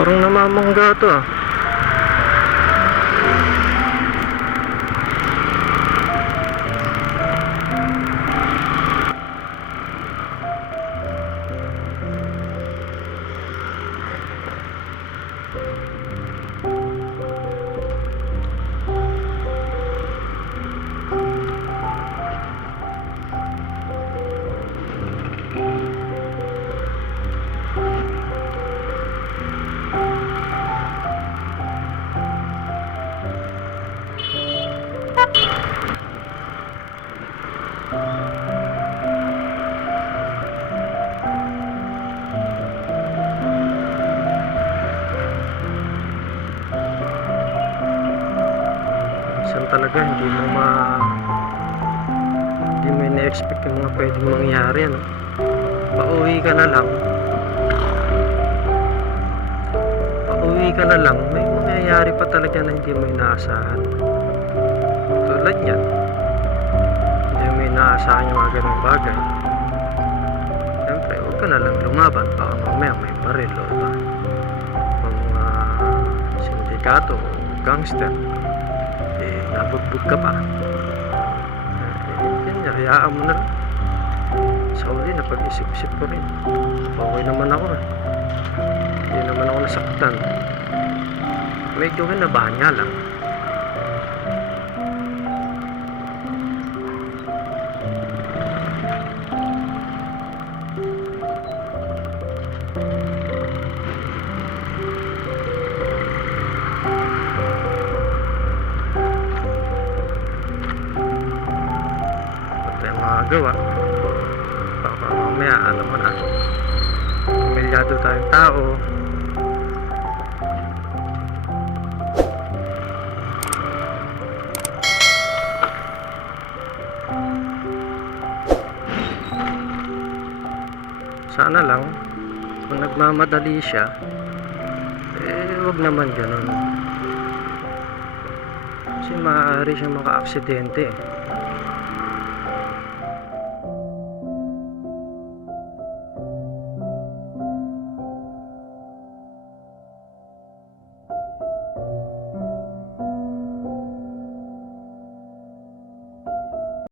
Parang namamangga to ah. Minsan talaga hindi mo ina-expect yung mga pwedeng mangyari, ano? Pauwi ka na lang, may mangyayari pa talaga na hindi mo inaasahan. Tulad yan, hindi mo inaasahan yung mga ganung bagay. Siyempre, huwag ka na lang lumaban, baka mamaya may baril o mga sindikato o gangster, nabugbog ka pa. Yun nga, hayaan mo na lang. Sa uli, napag-isip-isip ko rin, okay naman ako eh. Hindi naman ako nasaktan. Medyo kinabahan nga lang. Magawa, baka mamaya alam mo na, pamilyado tayong tao. Sana lang kung nagmamadali siya, wag naman ganun, kasi maaari siyang maka-aksidente eh.